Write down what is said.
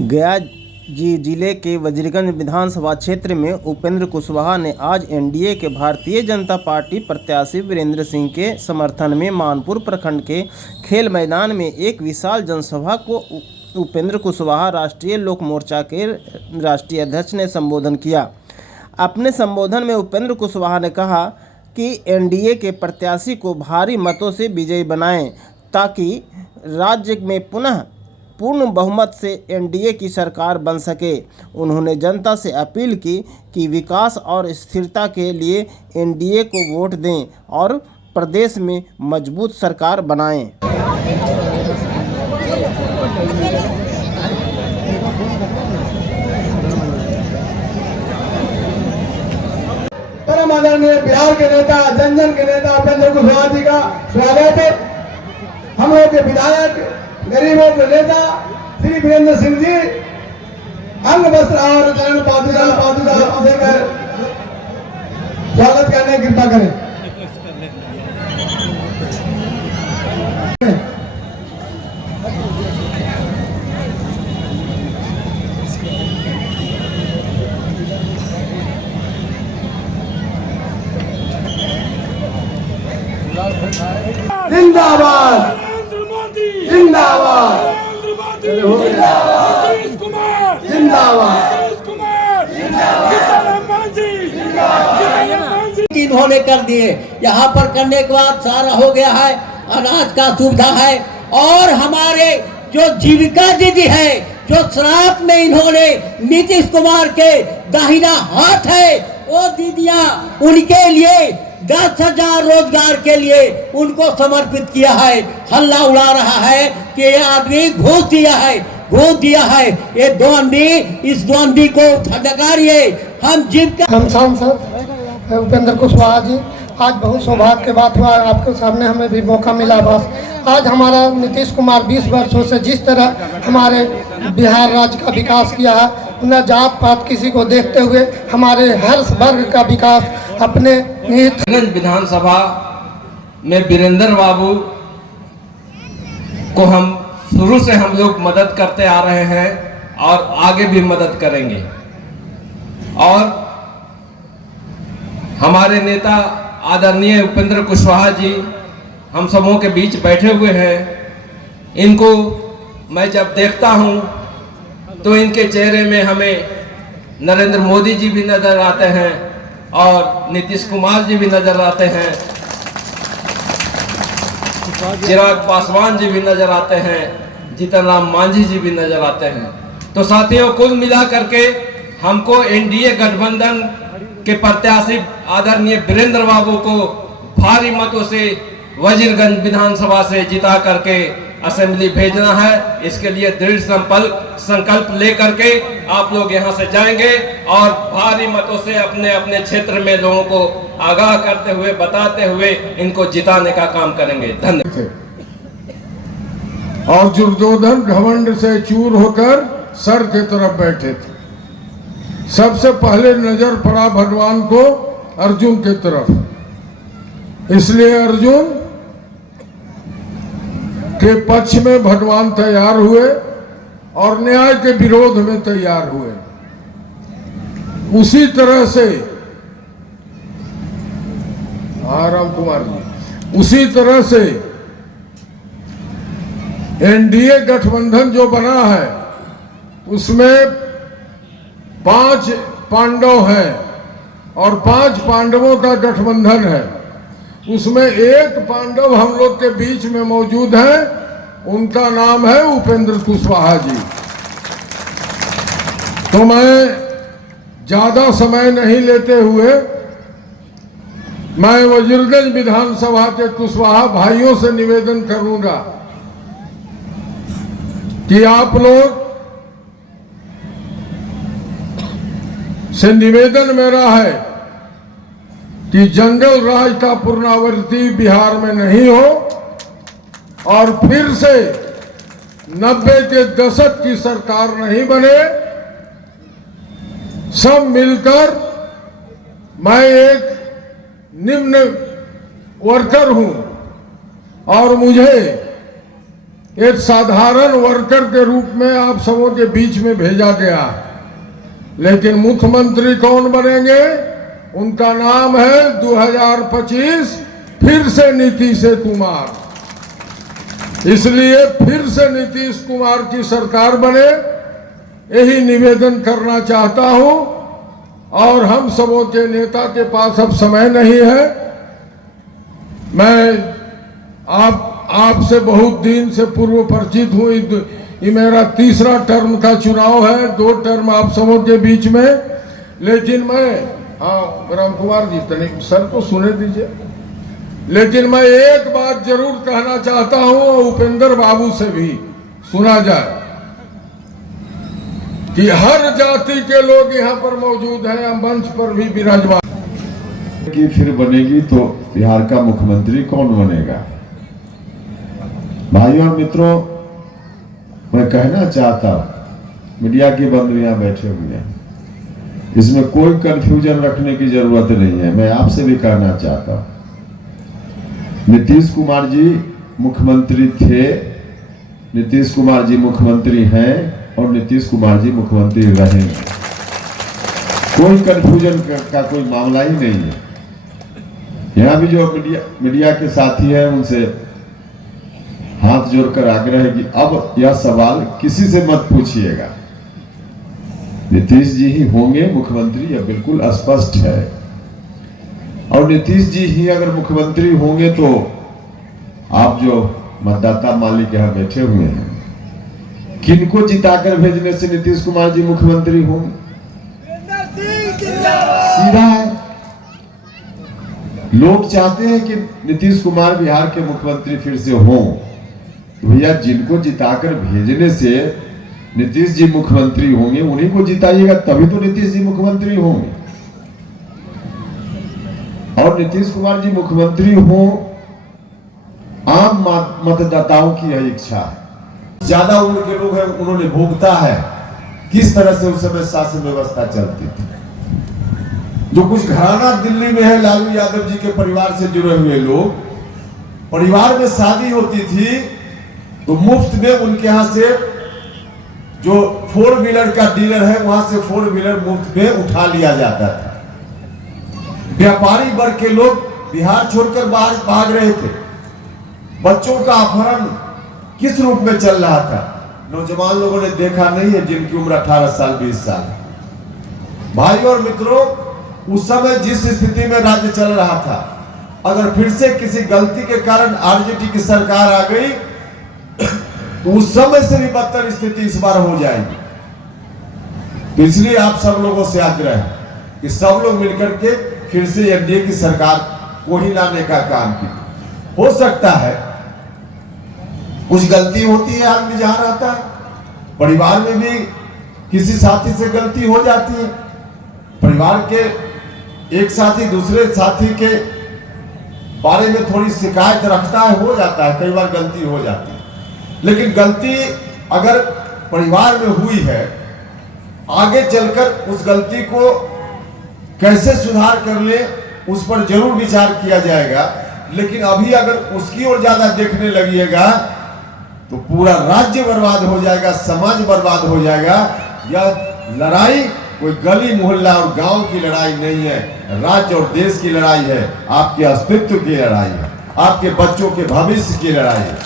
गया जिले के वजीरगंज विधानसभा क्षेत्र में उपेंद्र कुशवाहा ने आज एनडीए के भारतीय जनता पार्टी प्रत्याशी वीरेंद्र सिंह के समर्थन में मानपुर प्रखंड के खेल मैदान में एक विशाल जनसभा को उपेंद्र कुशवाहा राष्ट्रीय लोक मोर्चा के राष्ट्रीय अध्यक्ष ने संबोधन किया। अपने संबोधन में उपेंद्र कुशवाहा ने कहा कि एनडीए के प्रत्याशी को भारी मतों से विजयी बनाएं ताकि राज्य में पुनः पूर्ण बहुमत से एनडीए की सरकार बन सके। उन्होंने जनता से अपील की कि विकास और स्थिरता के लिए एनडीए को वोट दें और प्रदेश में मजबूत सरकार बनाएं। परम आदरणीय बिहार के नेता, जन जन के नेता उपेंद्र कुशवाहा जी का स्वागत है। हम लोग के विधायक, गरीबों के नेता श्री वीरेंद्र सिंह जी अंग वस्त्र और चरण पादुका देकर स्वागत करने की कृपा करें। जिंदाबाद जिंदाबाद इन्होंने कर दिए। यहाँ पर करने के बाद सारा हो गया है, अनाज का सुविधा है और हमारे जो जीविका दीदी है, जो श्राप में इन्होंने नीतीश कुमार के दाहिना हाथ है, वो दीदियां उनके लिए 10,000 रोजगार के लिए उनको समर्पित किया है। हल्ला उड़ा रहा है कि ये आदमी घूस दिया है। ये द्वंद्वी, इस द्वंद्वी को नकारिए। हम सांसद उपेंद्र कुशवाहा जी, आज बहुत सौभाग्य की बात हुआ, आपके सामने हमें भी मौका मिला। बस आज हमारा नीतीश कुमार 20 वर्षों से जिस तरह हमारे बिहार राज्य का विकास किया है, न जात पात किसी को देखते हुए हमारे हर वर्ग का विकास अपने विधानसभा में वीरेंद्र बाबू को शुरू से हम लोग मदद करते आ रहे हैं और आगे भी मदद करेंगे। और हमारे नेता आदरणीय उपेंद्र कुशवाहा जी हम सबों के बीच बैठे हुए हैं। इनको मैं जब देखता हूं तो इनके चेहरे में हमें नरेंद्र मोदी जी भी नजर आते हैं और नीतीश कुमार जी भी नजर आते हैं, चिराग पासवान जी भी नजर आते हैं, जीतन राम मांझी जी भी नजर आते हैं। तो साथियों, कुल मिला करके हमको एनडीए गठबंधन के प्रत्याशी आदरणीय वीरेंद्र बाबू को भारी मतों से वजीरगंज विधानसभा से जिता करके असेंबली भेजना है। इसके लिए दृढ़ संकल्प लेकर के आप लोग यहां से जाएंगे और भारी मतों से अपने अपने क्षेत्र में लोगों को आगाह करते हुए, बताते हुए इनको जिताने का काम करेंगे। धन्यवाद। और दुर्योधन घमंड से चूर होकर सर की तरफ बैठे थे। सबसे पहले नजर पड़ा भगवान को अर्जुन की तरफ, इसलिए अर्जुन के पक्ष में भगवान तैयार हुए और न्याय के विरोध में तैयार हुए। उसी तरह से राम कुमार जी, उसी तरह से एनडीए गठबंधन जो बना है उसमें 5 पांडव हैं और 5 पांडवों का गठबंधन है। उसमें एक पांडव हम लोग के बीच में मौजूद है, उनका नाम है उपेंद्र कुशवाहा जी। तो मैं ज्यादा समय नहीं लेते हुए मैं वजीरगंज विधानसभा के कुशवाहा भाइयों से निवेदन करूंगा कि आप लोग से निवेदन मेरा है कि जंगल राज का पुनरावृत्ति बिहार में नहीं हो और फिर से 90 के दशक की सरकार नहीं बने। सब मिलकर, मैं एक निम्न वर्कर हूं और मुझे एक साधारण वर्कर के रूप में आप सबों के बीच में भेजा गया, लेकिन मुख्यमंत्री कौन बनेंगे? उनका नाम है 2025 फिर से नीतीश कुमार। इसलिए फिर से नीतीश कुमार की सरकार बने, यही निवेदन करना चाहता हूं। और हम सबों के नेता के पास अब समय नहीं है। मैं आपसे बहुत दिन से पूर्व परिचित हूँ। ये मेरा तीसरा टर्म का चुनाव है, 2 टर्म आप सबों के बीच में। लेकिन मैं राम कुमार जी तनिक सर को सुने दीजिए। लेकिन मैं एक बात जरूर कहना चाहता हूँ, उपेंद्र बाबू से भी सुना जाए कि हर जाति के लोग यहाँ पर मौजूद हैं, मंच पर भी विराजमान। कि फिर बनेगी तो बिहार का मुख्यमंत्री कौन बनेगा? भाइयों और मित्रों, मैं कहना चाहता हूं, मीडिया के बंधु यहाँ बैठे हुए हैं, इसमें कोई कंफ्यूजन रखने की जरूरत नहीं है। मैं आपसे भी कहना चाहता हूं, नीतीश कुमार जी मुख्यमंत्री थे, नीतीश कुमार जी मुख्यमंत्री हैं और नीतीश कुमार जी मुख्यमंत्री रहेंगे। कोई कंफ्यूजन का कोई मामला ही नहीं है। यहाँ भी जो मीडिया के साथी हैं, उनसे हाथ जोड़कर आग्रह है कि अब यह सवाल किसी से मत पूछिएगा। नीतीश जी ही होंगे मुख्यमंत्री, यह बिल्कुल स्पष्ट है। और नीतीश जी ही अगर मुख्यमंत्री होंगे तो आप जो मतदाता मालिक यहाँ बैठे हुए हैं, किनको जिताकर भेजने से नीतीश कुमार जी मुख्यमंत्री होंगे? सीधा है। लोग चाहते हैं कि नीतीश कुमार बिहार के मुख्यमंत्री फिर से हों, तो भैया जिनको जिताकर भेजने से नीतीश जी मुख्यमंत्री होंगे, उन्हीं को जिताइएगा, तभी तो नीतीश जी मुख्यमंत्री होंगे। और नीतीश कुमार जी मुख्यमंत्री हो, आम मतदाताओं की यह इच्छा है। ज्यादा उम्र के लोग हैं, उन्होंने भोगता है किस तरह से उस समय शासन व्यवस्था चलती थी। जो कुछ घराना दिल्ली में है, लालू यादव जी के परिवार से जुड़े हुए लोग, परिवार में शादी होती थी तो मुफ्त में उनके यहां से जो 4 व्हीलर का डीलर है, वहां से 4 व्हीलर मुफ्त में उठा लिया जाता था। व्यापारी वर्ग के लोग बिहार छोड़कर बाहर भाग रहे थे। बच्चों का अपहरण किस रूप में चल रहा था, नौजवान लोगों ने देखा नहीं है, जिनकी उम्र 18 साल 20 साल। भाइयों और मित्रों, उस समय जिस स्थिति में राज्य चल रहा था, अगर फिर से किसी गलती के कारण आरजेडी की सरकार आ गई तो उस समय से भी बदतर स्थिति इस बार हो जाएगी। तो इसलिए आप सब लोगों से आग्रह है कि सब लोग मिलकर के फिर से एनडीए की सरकार को ही लाने का काम कीजिए। हो सकता है कुछ गलती होती है, आदमी जहां रहता है, परिवार में भी किसी साथी से गलती हो जाती है। परिवार के एक साथी दूसरे साथी के बारे में थोड़ी शिकायत रखता है, हो जाता है, कई बार गलती हो जाती है। लेकिन गलती अगर परिवार में हुई है, आगे चलकर उस गलती को कैसे सुधार कर ले, उस पर जरूर विचार किया जाएगा। लेकिन अभी अगर उसकी ओर ज्यादा देखने लगिएगा तो पूरा राज्य बर्बाद हो जाएगा, समाज बर्बाद हो जाएगा। यह लड़ाई कोई गली मोहल्ला और गांव की लड़ाई नहीं है, राज्य और देश की लड़ाई है, आपके अस्तित्व की लड़ाई है, आपके बच्चों के भविष्य की लड़ाई है।